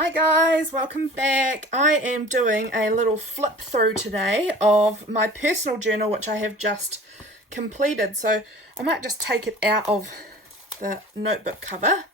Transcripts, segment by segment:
Hi guys, welcome back. I am doing a little flip through today of my personal journal, which I have just completed. So I might just take it out of the notebook cover.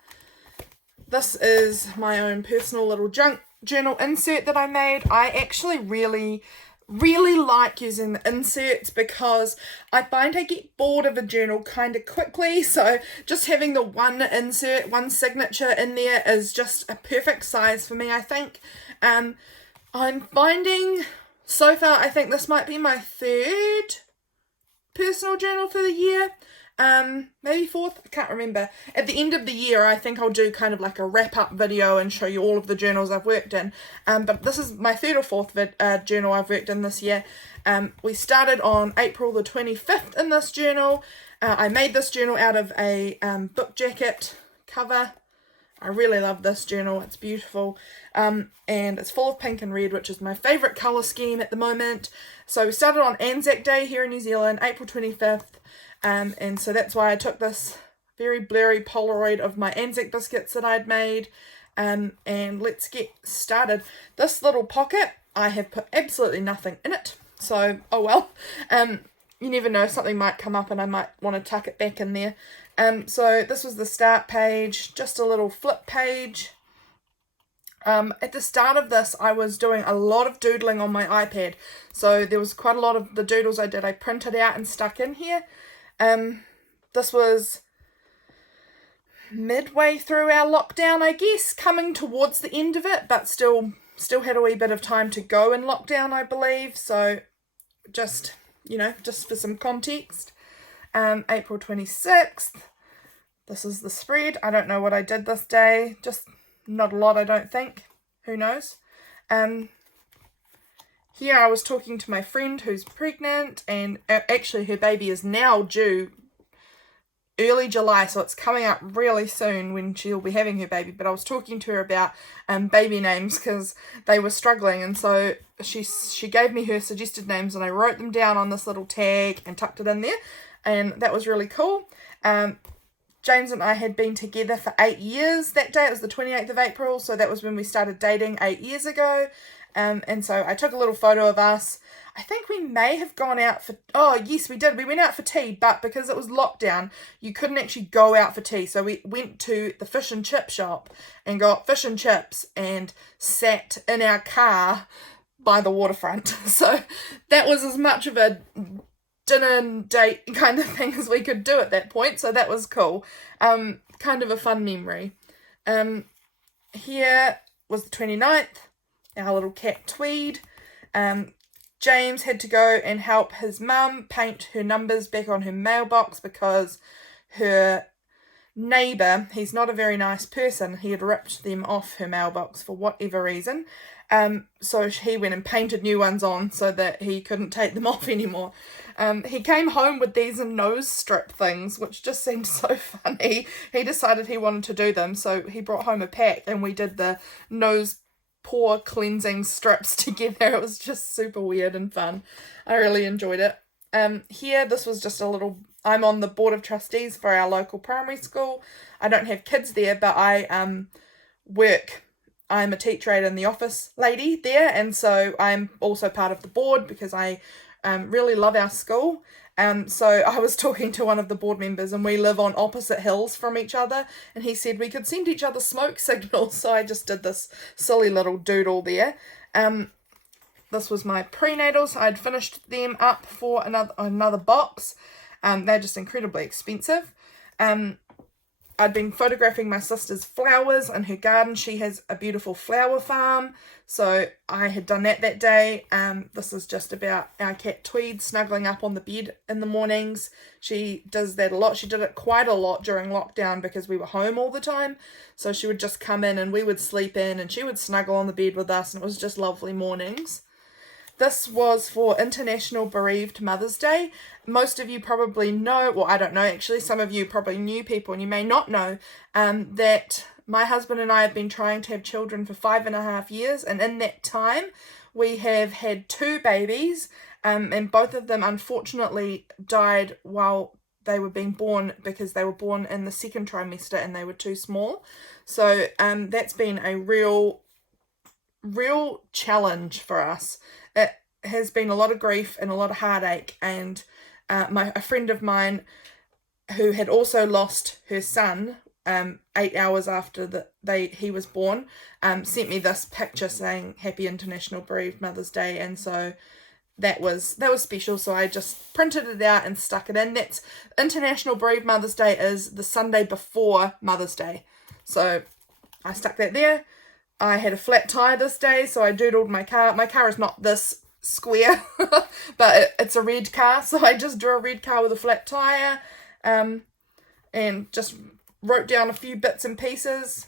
This is my own personal little junk journal insert that I made. I actually really like using the inserts because I find I get bored of a journal kind of quickly, so just having the one insert, one signature in there is just a perfect size for me, I think. I'm finding so far, I think this might be my third personal journal for the year. Maybe fourth, I can't remember. At the end of the year, I think I'll do kind of like a wrap-up video and show you all of the journals I've worked in. But this is my third or fourth journal I've worked in this year. We started on April the 25th in this journal. I made this journal out of a book jacket cover. I really love this journal, it's beautiful. And it's full of pink and red, which is my favourite colour scheme at the moment. So we started on Anzac Day here in New Zealand, April 25th. And so that's why I took this very blurry Polaroid of my Anzac biscuits that I'd made. And let's get started. This little pocket, I have put absolutely nothing in it. So, oh well. You never know, something might come up and I might want to tuck it back in there. So this was the start page, just a little flip page. At the start of this, I was doing a lot of doodling on my iPad. So there was quite a lot of the doodles I did. I printed out and stuck in here. This was midway through our lockdown, I guess, coming towards the end of it, but still had a wee bit of time to go in lockdown, I believe. So just, just for some context, April 26th, this is the spread. I don't know what I did this day, just not a lot, I don't think. Who knows? Here I was talking to my friend who's pregnant, and actually her baby is now due early July, so it's coming up really soon when she'll be having her baby. But I was talking to her about baby names because they were struggling, and so she gave me her suggested names and I wrote them down on this little tag and tucked it in there, and that was really cool. James and I had been together for 8 years that day. It was the 28th of April, so that was when we started dating 8 years ago. And so I took a little photo of us. I think we may have gone out for, oh yes we did, we went out for tea, but because it was lockdown, you couldn't actually go out for tea. So we went to the fish and chip shop and got fish and chips and sat in our car by the waterfront. So that was as much of a dinner date kind of thing as we could do at that point. So that was cool. Kind of a fun memory. Here was the 29th. Our little cat Tweed. James had to go and help his mum paint her numbers back on her mailbox because her neighbour, he's not a very nice person, he had ripped them off her mailbox for whatever reason. So he went and painted new ones on so that he couldn't take them off anymore. He came home with these nose strip things, which just seemed so funny. He decided he wanted to do them, so he brought home a pack and we did the nose pore cleansing strips together. It was just super weird and fun. I really enjoyed it. Here, this was just a little, I'm on the board of trustees for our local primary school. I don't have kids there, but I I'm a teacher aide and the office lady there, and so I'm also part of the board because I really love our school. So I was talking to one of the board members, and we live on opposite hills from each other, and he said we could send each other smoke signals, so I just did this silly little doodle there. This was my prenatals. I'd finished them up for another box. They're just incredibly expensive. I'd been photographing my sister's flowers in her garden. She has a beautiful flower farm, so I had done that day. This is just about our cat Tweed snuggling up on the bed in the mornings. She does that a lot. She did it quite a lot during lockdown because we were home all the time. So she would just come in and we would sleep in and she would snuggle on the bed with us, and it was just lovely mornings. This was for International Bereaved Mother's Day. Most of you probably know, well, I don't know, actually, some of you probably knew people, and you may not know, that my husband and I have been trying to have children for 5.5 years, and in that time, we have had 2 babies, and both of them, unfortunately, died while they were being born because they were born in the second trimester and they were too small. So that's been a real real challenge for us. It has been a lot of grief and a lot of heartache, and a friend of mine who had also lost her son 8 hours after he was born, sent me this picture saying Happy International Bereaved Mother's Day, and so that was special. So I just printed it out and stuck it in. That's International Bereaved Mother's Day is the Sunday before Mother's Day, so I stuck that there. I had a flat tire this day, so I doodled my car. My car is not this square, but it's a red car, so I just drew a red car with a flat tire, and just wrote down a few bits and pieces.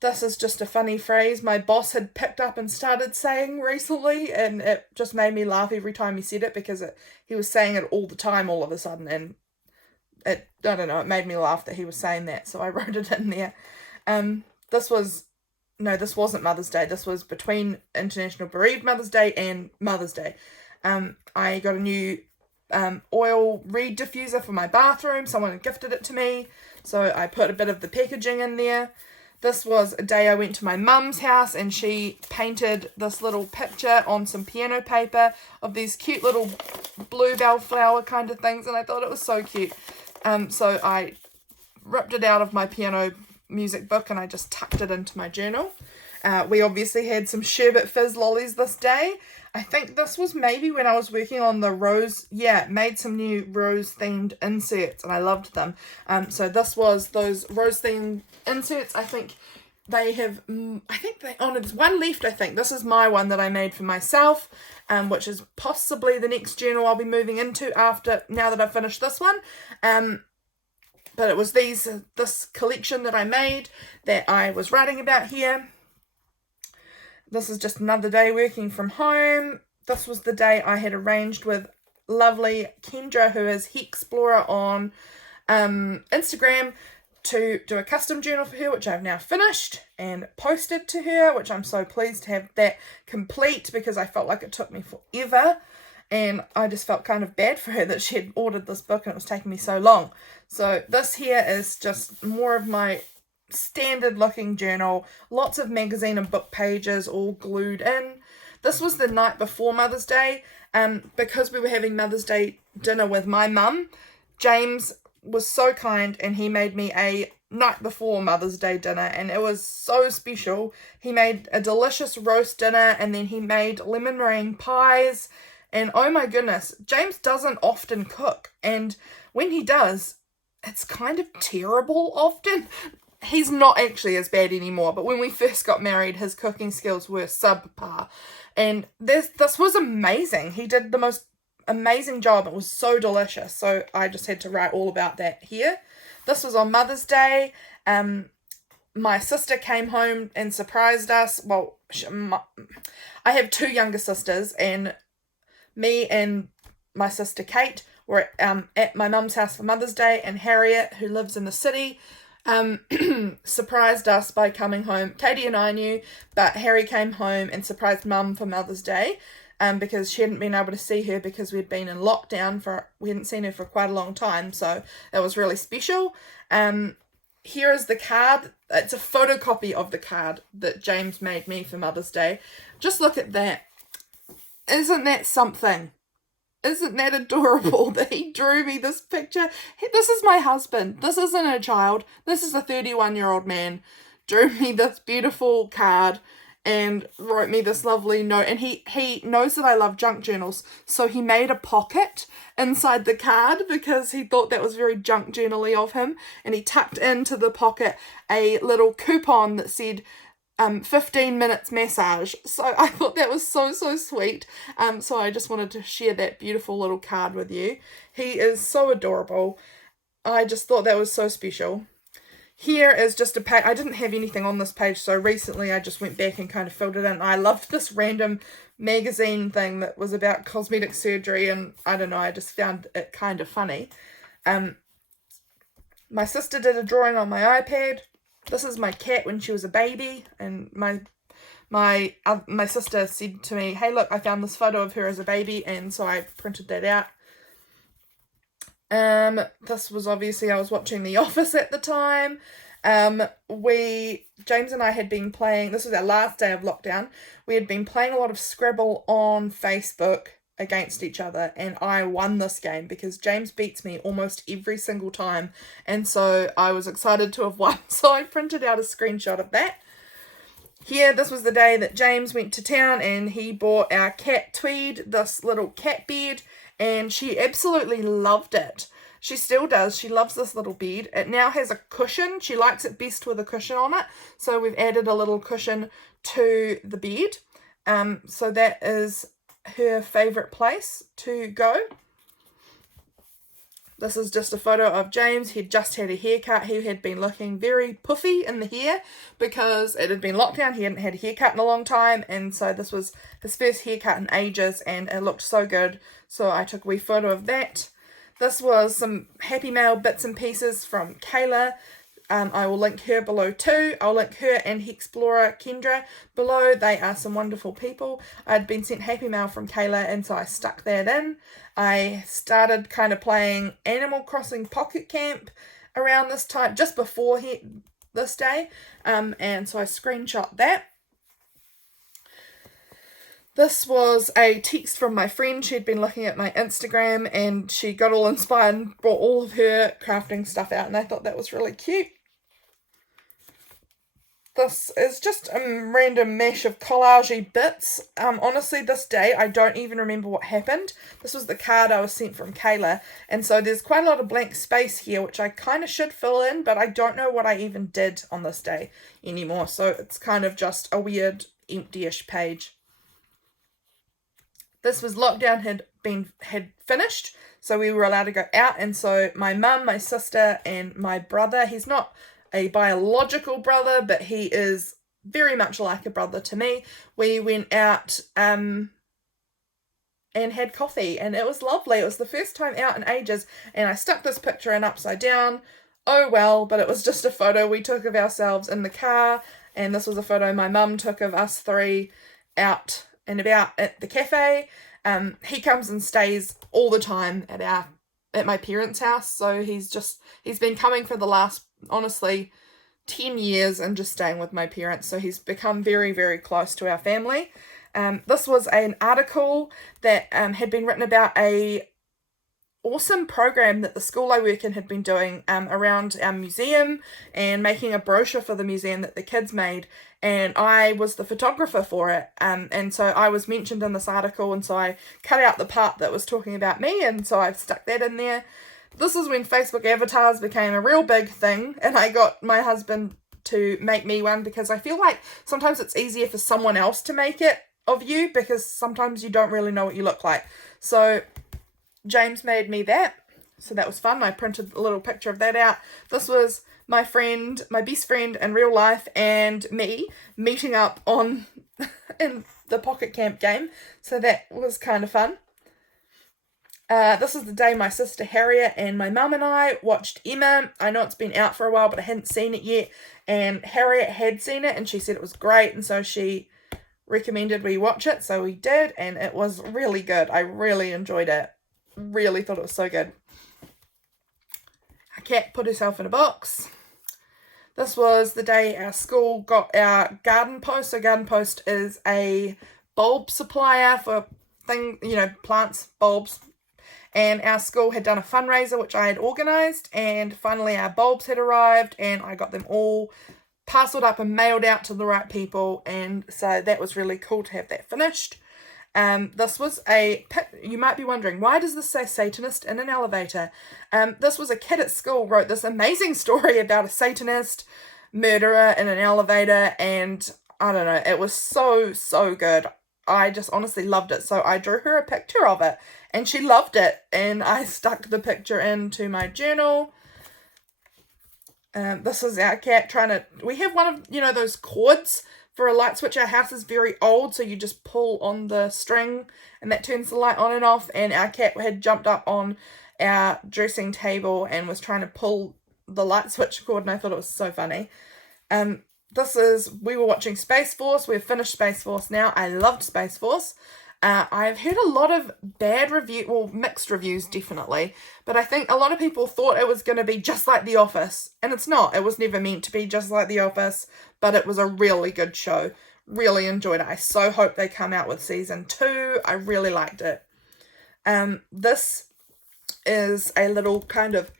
This is just a funny phrase my boss had picked up and started saying recently, and it just made me laugh every time he said it, because he was saying it all the time all of a sudden, and I don't know, it made me laugh that he was saying that, so I wrote it in there. This wasn't Mother's Day. This was between International Bereaved Mother's Day and Mother's Day. I got a new oil reed diffuser for my bathroom. Someone gifted it to me, so I put a bit of the packaging in there. This was a day I went to my mum's house, and she painted this little picture on some piano paper of these cute little bluebell flower kind of things, and I thought it was so cute. So I ripped it out of my piano music book and I just tucked it into my journal. We obviously had some sherbet fizz lollies this day. I think this was maybe when I was working on the rose, made some new rose themed inserts, and I loved them. So this was those rose themed inserts. I think there's one left. I think this is my one that I made for myself, which is possibly the next journal I'll be moving into now that I've finished this one. But it was this collection that I made that I was writing about here. This is just another day working from home. This was the day I had arranged with lovely Kendra, who is He Explorer on Instagram, to do a custom journal for her, which I've now finished and posted to her, which I'm so pleased to have that complete, because I felt like it took me forever. And I just felt kind of bad for her that she had ordered this book and it was taking me so long. So this here is just more of my standard looking journal. Lots of magazine and book pages all glued in. This was the night before Mother's Day. Because we were having Mother's Day dinner with my mum, James was so kind and he made me a night before Mother's Day dinner, and it was so special. He made a delicious roast dinner, and then he made lemon meringue pies. And oh my goodness, James doesn't often cook, and when he does, it's kind of terrible often. He's not actually as bad anymore, but when we first got married, his cooking skills were subpar. And this was amazing. He did the most amazing job. It was so delicious. So I just had to write all about that here. This was on Mother's Day. My sister came home and surprised us. Well, I have two younger sisters, and me and my sister Kate were at my mum's house for Mother's Day, and Harriet, who lives in the city, surprised us by coming home. Katie and I knew, but Harry came home and surprised Mum for Mother's Day, because she hadn't been able to see her because we'd been in lockdown we hadn't seen her for quite a long time, so that was really special. Here is the card. It's a photocopy of the card that James made me for Mother's Day. Just look at that. Isn't that something? Isn't that adorable that he drew me this picture? This is my husband. This isn't a child. This is a 31-year-old man. Drew me this beautiful card and wrote me this lovely note. And he knows that I love junk journals, so he made a pocket inside the card because he thought that was very junk journal-y of him. And he tucked into the pocket a little coupon that said 15 minutes massage. So I thought that was so sweet. So I just wanted to share that beautiful little card with you. He is so adorable. I just thought that was so special. Here is just a page. I didn't have anything on this page, so recently I just went back and kind of filled it in. I loved this random magazine thing that was about cosmetic surgery, and I don't know, I just found it kind of funny. My sister did a drawing on my iPad. This is my cat when she was a baby, and my sister said to me, hey look, I found this photo of her as a baby, and so I printed that out. This was obviously, I was watching The Office at the time. James and I had been playing, this was our last day of lockdown, we had been playing a lot of Scrabble on Facebook against each other, and I won this game because James beats me almost every single time, and so I was excited to have won, so I printed out a screenshot of that. Here, this was the day that James went to town and he bought our cat Tweed this little cat bed, and she absolutely loved it. She still does. She loves this little bed. It now has a cushion. She likes it best with a cushion on it. So we've added a little cushion to the bed. So that is her favourite place to go. This is just a photo of James. He'd just had a haircut. He had been looking very puffy in the hair because it had been lockdown. He hadn't had a haircut in a long time, and so this was his first haircut in ages, and it looked so good. So I took a wee photo of that. This was some Happy Mail bits and pieces from Kayla. I will link her below too. I'll link her and Hexplorer Kendra below. They are some wonderful people. I'd been sent Happy Mail from Kayla, and so I stuck that in. I started kind of playing Animal Crossing Pocket Camp around this time, just before this day, and so I screenshot that. This was a text from my friend. She'd been looking at my Instagram and she got all inspired and brought all of her crafting stuff out, and I thought that was really cute. This is just a random mesh of collage-y bits. Honestly, this day, I don't even remember what happened. This was the card I was sent from Kayla, and so there's quite a lot of blank space here, which I kind of should fill in, but I don't know what I even did on this day anymore, so it's kind of just a weird, empty-ish page. This was lockdown had finished, so we were allowed to go out, and so my mum, my sister, and my brother, he's not a biological brother, but he is very much like a brother to me. We went out and had coffee, and it was lovely. It was the first time out in ages, and I stuck this picture in upside down. Oh well, but it was just a photo we took of ourselves in the car, and this was a photo my mum took of us three out and about at the cafe. He comes and stays all the time at my parents' house, so he's been coming for the last, honestly, 10 years and just staying with my parents, so he's become very, very close to our family. This was an article that had been written about a awesome program that the school I work in had been doing around our museum and making a brochure for the museum that the kids made, and I was the photographer for it, and so I was mentioned in this article, and so I cut out the part that was talking about me, and so I've stuck that in there. This is when Facebook avatars became a real big thing, and I got my husband to make me one because I feel like sometimes it's easier for someone else to make it of you because sometimes you don't really know what you look like. So James made me that, so that was fun. I printed a little picture of that out. This was my friend, my best friend in real life, and me meeting up in the Pocket Camp game, so that was kind of fun. This is the day my sister Harriet and my mum and I watched Emma. I know it's been out for a while, but I hadn't seen it yet, and Harriet had seen it and she said it was great, and so she recommended we watch it, so we did, and it was really good. I really enjoyed it. Really thought it was so good. Our cat put herself in a box. This was the day our school got our garden post. So garden post is a bulb supplier for plants, bulbs. And our school had done a fundraiser, which I had organised, and finally our bulbs had arrived, and I got them all parcelled up and mailed out to the right people, and so that was really cool to have that finished. This was you might be wondering, why does this say Satanist in an elevator? This was a kid at school wrote this amazing story about a Satanist murderer in an elevator, and I don't know, it was so, so good. I just honestly loved it, so I drew her a picture of it, and she loved it, and I stuck the picture into my journal. This is our cat we have one of, those cords for a light switch. Our house is very old, so you just pull on the string, and that turns the light on and off, and our cat had jumped up on our dressing table and was trying to pull the light switch cord, and I thought it was so funny. We were watching Space Force. We've finished Space Force now. I loved Space Force. I've heard a lot of mixed reviews definitely, but I think a lot of people thought it was going to be just like The Office, and it's not. It was never meant to be just like The Office, but it was a really good show. Really enjoyed it. I so hope they come out with season 2. I really liked it. This is a little kind of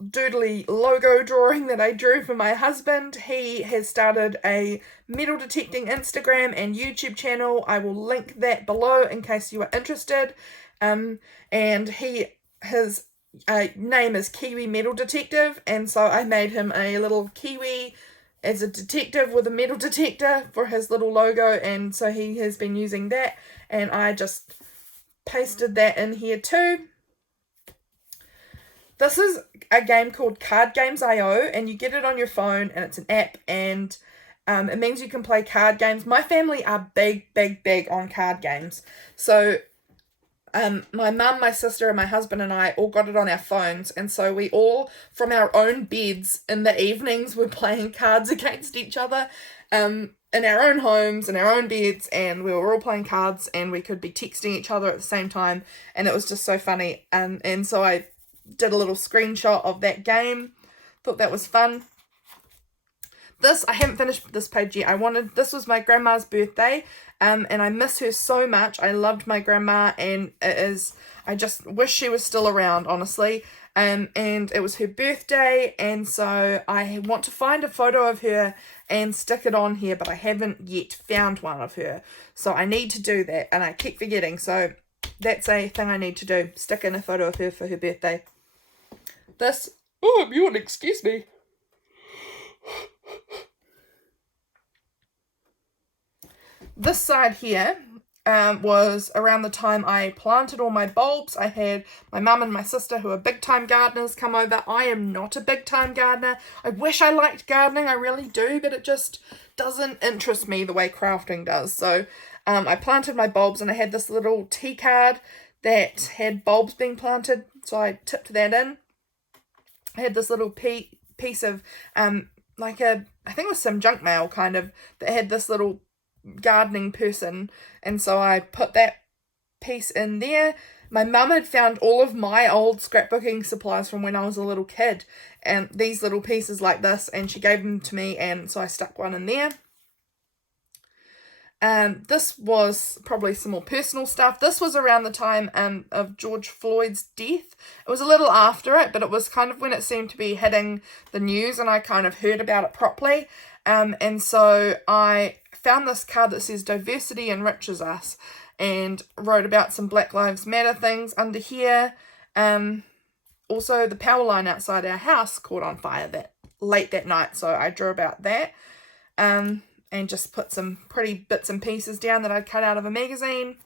doodly logo drawing that I drew for my husband. He has started a metal detecting Instagram and YouTube channel. I will link that below in case you are interested. And his name is Kiwi Metal Detective, and so I made him a little kiwi as a detective with a metal detector for his little logo, and so he has been using that, and I just pasted that in here too. This is a game called Card Games IO, and you get it on your phone, and it's an app, and it means you can play card games. My family are big on card games. So my mum, my sister, and my husband and I all got it on our phones, and so we all, from our own beds in the evenings, were playing cards against each other in our own homes, in our own beds, and we were all playing cards, and we could be texting each other at the same time, and it was just so funny. And so I did a little screenshot of that game. Thought that was fun. I haven't finished this page yet. This was my grandma's birthday, and I miss her so much. I loved my grandma, and I just wish she was still around, honestly. And it was her birthday, and so I want to find a photo of her and stick it on here, but I haven't yet found one of her. So I need to do that, and I keep forgetting. So that's a thing I need to do. Stick in a photo of her for her birthday. I'm yawning, excuse me. This side here was around the time I planted all my bulbs. I had my mum and my sister, who are big time gardeners, come over. I am not a big time gardener. I wish I liked gardening, I really do, but it just doesn't interest me the way crafting does. So I planted my bulbs, and I had this little tea card that had bulbs being planted, so I tipped that in. I had this little piece of I think it was some junk mail kind of, that had this little gardening person, and so I put that piece in there. My mum had found all of my old scrapbooking supplies from when I was a little kid, and these little pieces like this, and she gave them to me, and so I stuck one in there. This was probably some more personal stuff. This was around the time of George Floyd's death. It was a little after it, but it was kind of when it seemed to be hitting the news, and I kind of heard about it properly. And so I found this card that says "Diversity enriches us," and wrote about some Black Lives Matter things under here. Also, the power line outside our house caught on fire late that night, so I drew about that. And just put some pretty bits and pieces down that I'd cut out of a magazine.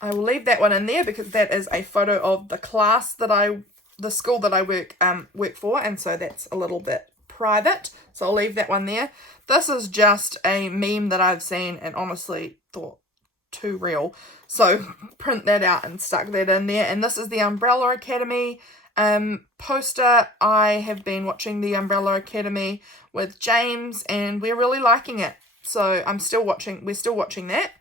I will leave that one in there because that is a photo of the class the school that I work for, and so that's a little bit private, so I'll leave that one there. This is just a meme that I've seen and honestly thought too real, so print that out and stuck that in there. And this is the Umbrella Academy poster. I have been watching the Umbrella Academy with James, and we're really liking it, so we're still watching that.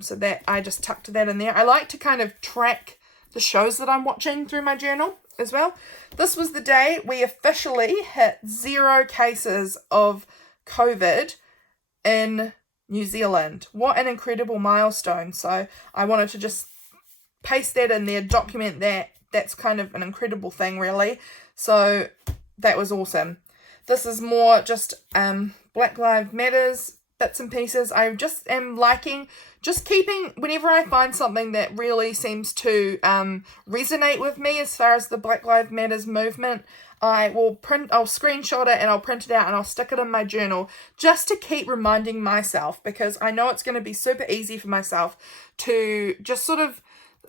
So that I just tucked that in there. I like to kind of track the shows that I'm watching through my journal as well. This was the day we officially hit 0 cases of COVID in New Zealand. What an incredible milestone. So I wanted to just paste that in there, document that. That's kind of an incredible thing, really. So that was awesome. This is more just Black Lives Matters bits and pieces. I just am liking keeping, whenever I find something that really seems to resonate with me as far as the Black Lives Matters movement, I'll screenshot it and I'll print it out and I'll stick it in my journal just to keep reminding myself, because I know it's going to be super easy for myself to just sort of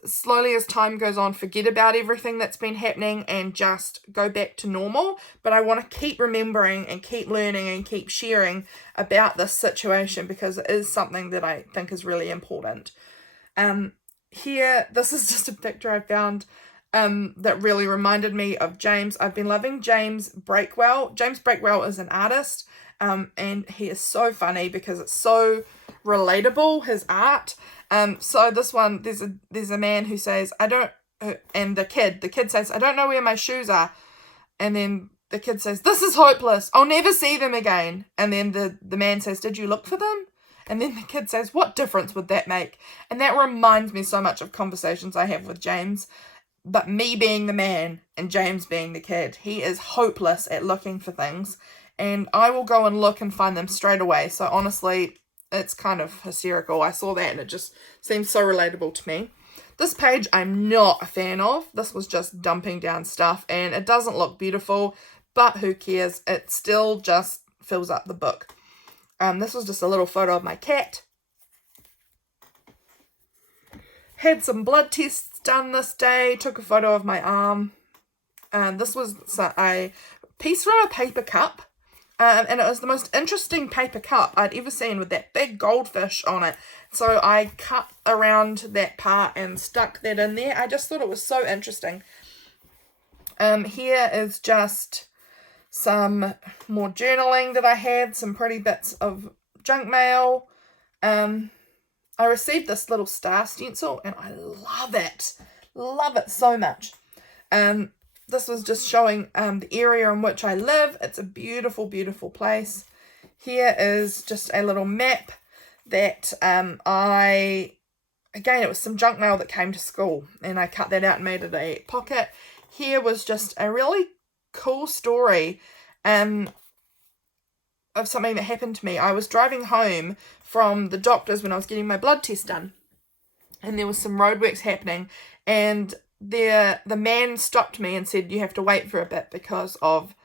slowly as time goes on forget about everything that's been happening and just go back to normal. But I want to keep remembering and keep learning and keep sharing about this situation because it is something that I think is really important. Here, this is just a picture I found that really reminded me of James. I've been loving James Breakwell. James Breakwell is an artist, and he is so funny because it's so relatable, his art. So this one, there's a man who says, and the kid says, I don't know where my shoes are. And then the kid says, this is hopeless. I'll never see them again. And then the man says, did you look for them? And then the kid says, what difference would that make? And that reminds me so much of conversations I have with James. But me being the man and James being the kid, he is hopeless at looking for things. And I will go and look and find them straight away. So honestly, it's kind of hysterical. I saw that and it just seems so relatable to me. This page I'm not a fan of. This was just dumping down stuff and it doesn't look beautiful, but who cares? It still just fills up the book. This was just a little photo of my cat. Had some blood tests done this day. Took a photo of my arm. This was a piece from a paper cup. And it was the most interesting paper cup I'd ever seen with that big goldfish on it. So I cut around that part and stuck that in there. I just thought it was so interesting. Here is just some more journaling that I had. Some pretty bits of junk mail. I received this little star stencil and I love it. Love it so much. This was just showing the area in which I live. It's a beautiful, beautiful place. Here is just a little map that again, it was some junk mail that came to school and I cut that out and made it a pocket. Here was just a really cool story of something that happened to me. I was driving home from the doctor's when I was getting my blood test done. And there was some roadworks happening. And the man stopped me and said, you have to wait for a bit because of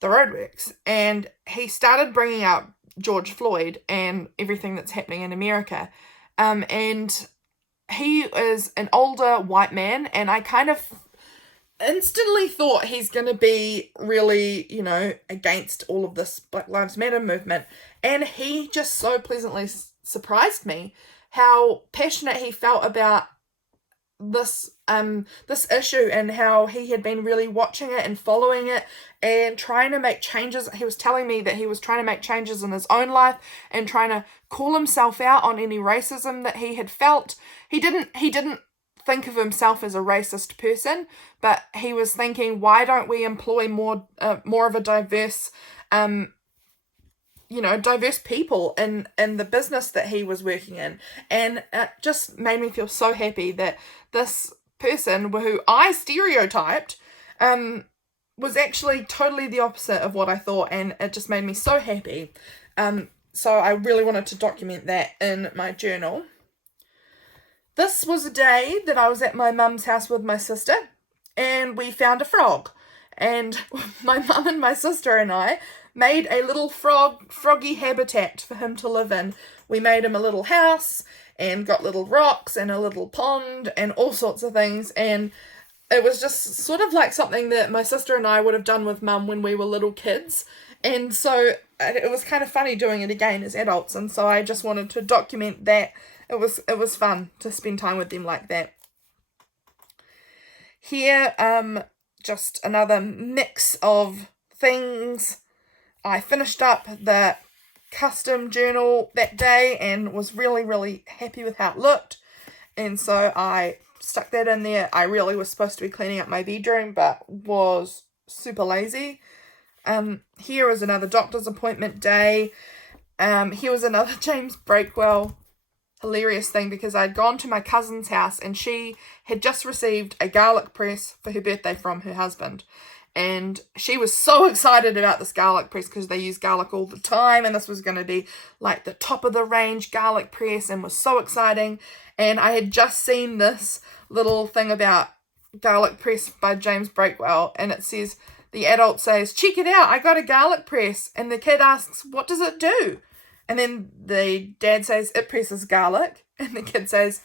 the roadworks. And he started bringing up George Floyd and everything that's happening in America. And he is an older white man. And I kind of instantly thought he's going to be really, against all of this Black Lives Matter movement. And he just so pleasantly surprised me how passionate he felt about this issue and how he had been really watching it and following it and trying to make changes. He was telling me that he was trying to make changes in his own life and trying to call himself out on any racism that he had felt. He didn't think of himself as a racist person, but he was thinking, why don't we employ more of a diverse diverse people in the business that he was working in. And it just made me feel so happy that this person who I stereotyped was actually totally the opposite of what I thought, and it just made me so happy. So I really wanted to document that in my journal. This was a day that I was at my mum's house with my sister, and we found a frog. And my mum and my sister and I made a little froggy habitat for him to live in. We made him a little house and got little rocks and a little pond and all sorts of things. And it was just sort of like something that my sister and I would have done with mum when we were little kids. And so it was kind of funny doing it again as adults. And so I just wanted to document that. It was fun to spend time with them like that. Here, just another mix of things. I finished up the custom journal that day and was really, really happy with how it looked. And so I stuck that in there. I really was supposed to be cleaning up my bedroom, but was super lazy. Here is another doctor's appointment day. Here was another James Breakwell hilarious thing, because I'd gone to my cousin's house and she had just received a garlic press for her birthday from her husband. And she was so excited about this garlic press because they use garlic all the time. And this was going to be like the top of the range garlic press and was so exciting. And I had just seen this little thing about garlic press by James Breakwell. And it says, the adult says, check it out, I got a garlic press. And the kid asks, what does it do? And then the dad says, it presses garlic. And the kid says,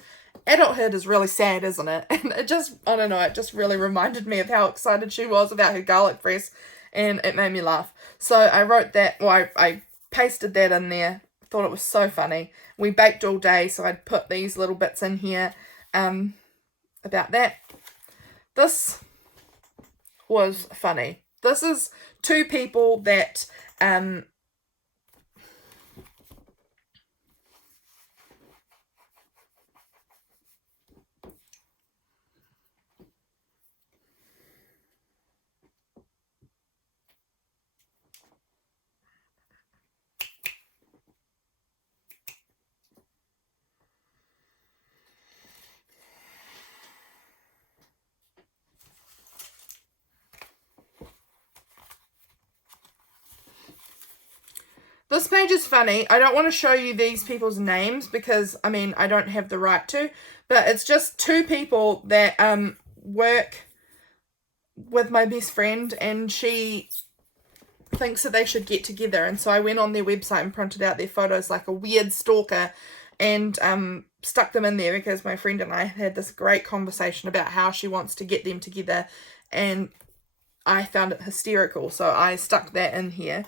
adulthood is really sad, isn't it? And it just, I don't know, it just really reminded me of how excited she was about her garlic press. And it made me laugh. So I wrote that, I pasted that in there. Thought it was so funny. We baked all day, so I'd put these little bits in here about that. This was funny. This is two people that this page is funny. I don't want to show you these people's names because, I mean, I don't have the right to. But it's just two people that work with my best friend, and she thinks that they should get together. And so I went on their website and printed out their photos like a weird stalker and stuck them in there because my friend and I had this great conversation about how she wants to get them together. And I found it hysterical. So I stuck that in here.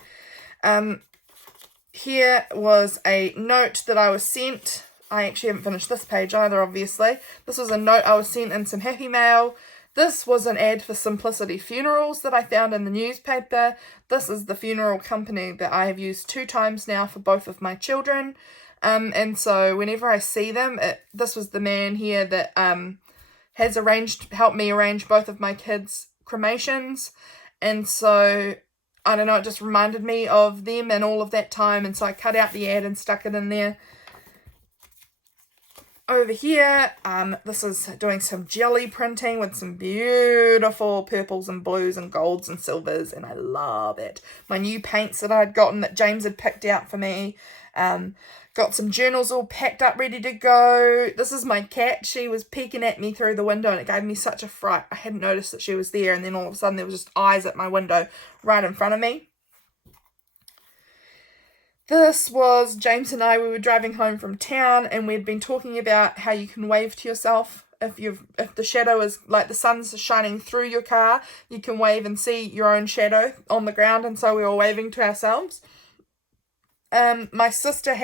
Here was a note that I was sent. I actually haven't finished this page either, obviously. This was a note I was sent in some Happy Mail. This was an ad for Simplicity Funerals that I found in the newspaper. This is the funeral company that I have used 2 times now for both of my children. And so whenever I see them, this was the man here that has helped me arrange both of my kids' cremations. And so I don't know, it just reminded me of them and all of that time. And so I cut out the ad and stuck it in there. Over here, this is doing some jelly printing with some beautiful purples and blues and golds and silvers. And I love it. My new paints that I'd gotten that James had picked out for me. Got some journals all packed up, ready to go. This is my cat. She was peeking at me through the window and it gave me such a fright. I hadn't noticed that she was there, and then all of a sudden there was just eyes at my window right in front of me. This was James and I. We were driving home from town and we'd been talking about how you can wave to yourself. If the shadow is like the sun's shining through your car, you can wave and see your own shadow on the ground, and so we were waving to ourselves. My sister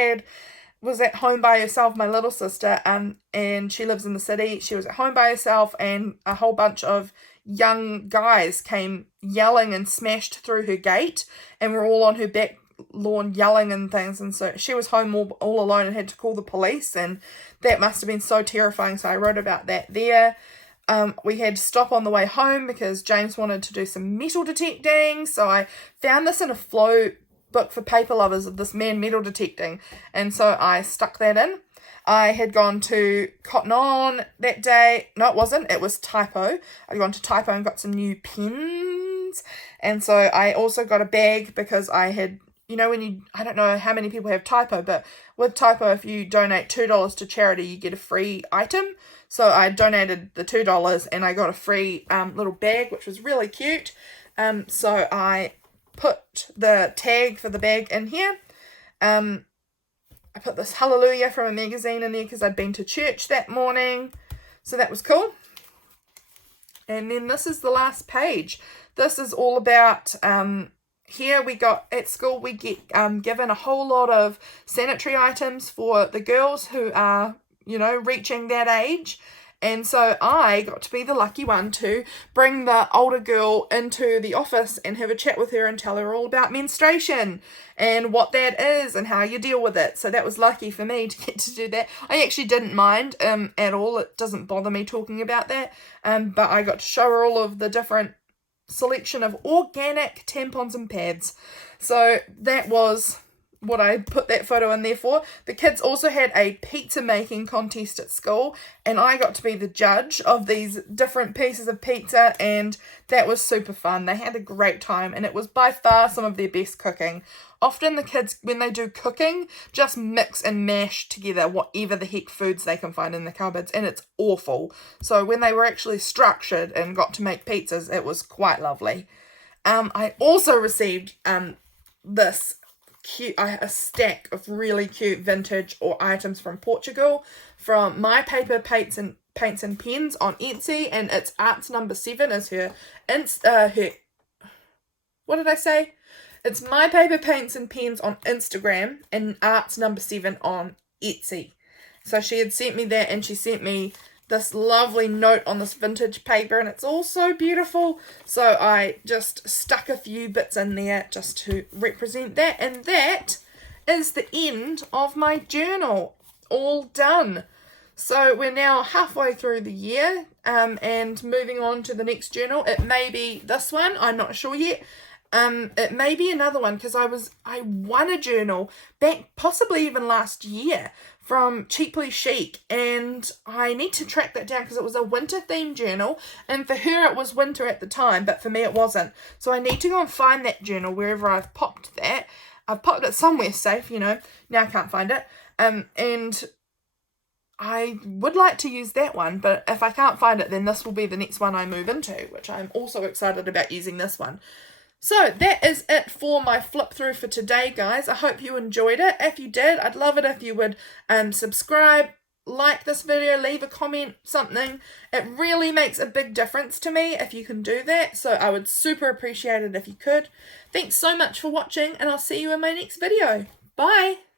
was at home by herself, my little sister, and she lives in the city. She was at home by herself, and a whole bunch of young guys came yelling and smashed through her gate, and were all on her back lawn yelling and things. And so she was home all alone and had to call the police, and that must have been so terrifying. So I wrote about that there. We had to stop on the way home because James wanted to do some metal detecting. So I found this in a flow book for paper lovers of this man metal detecting, and so I stuck that in. I had gone to Cotton On that day. No, it wasn't. It was Typo. I'd gone to Typo and got some new pens, and so I also got a bag because I had, I don't know how many people have Typo, but with Typo, if you donate $2 to charity, you get a free item. So I donated the $2 and I got a free little bag, which was really cute. So I put the tag for the bag in here. I put this Hallelujah from a magazine in there because I'd been to church that morning. So that was cool. And then this is the last page. This is all about, here we got, at school we get given a whole lot of sanitary items for the girls who are, reaching that age. And so I got to be the lucky one to bring the older girl into the office and have a chat with her and tell her all about menstruation and what that is and how you deal with it. So that was lucky for me to get to do that. I actually didn't mind at all. It doesn't bother me talking about that. But I got to show her all of the different selection of organic tampons and pads. So that was what I put that photo in there for. The kids also had a pizza making contest at school, and I got to be the judge of these different pieces of pizza, and that was super fun. They had a great time, and it was by far some of their best cooking. Often the kids, when they do cooking, just mix and mash together whatever the heck foods they can find in the cupboards, and it's awful. So when they were actually structured and got to make pizzas, it was quite lovely. I also received this a stack of really cute vintage or items from Portugal from My Paper Paints and Pens on Etsy, and it's Arts Number 7 is her what did I say? It's My Paper Paints and Pens on Instagram and Arts Number 7 on Etsy. So she had sent me that, and she sent me this lovely note on this vintage paper, and it's all so beautiful. So I just stuck a few bits in there just to represent that, and that is the end of my journal, all done. So we're now halfway through the year, and moving on to the next journal. It may be this one, I'm not sure yet. It may be another one, because I won a journal back possibly even last year from Cheaply Chic, and I need to track that down because it was a winter themed journal, and for her it was winter at the time, but for me it wasn't. So I need to go and find that journal wherever I've popped that. I've popped it somewhere safe, you know. Now I can't find it. And I would like to use that one, but if I can't find it, then this will be the next one I move into, which I'm also excited about using this one. So that is it for my flip through for today, guys. I hope you enjoyed it. If you did, I'd love it if you would subscribe, like this video, leave a comment, something. It really makes a big difference to me if you can do that, so I would super appreciate it if you could. Thanks so much for watching, and I'll see you in my next video. Bye!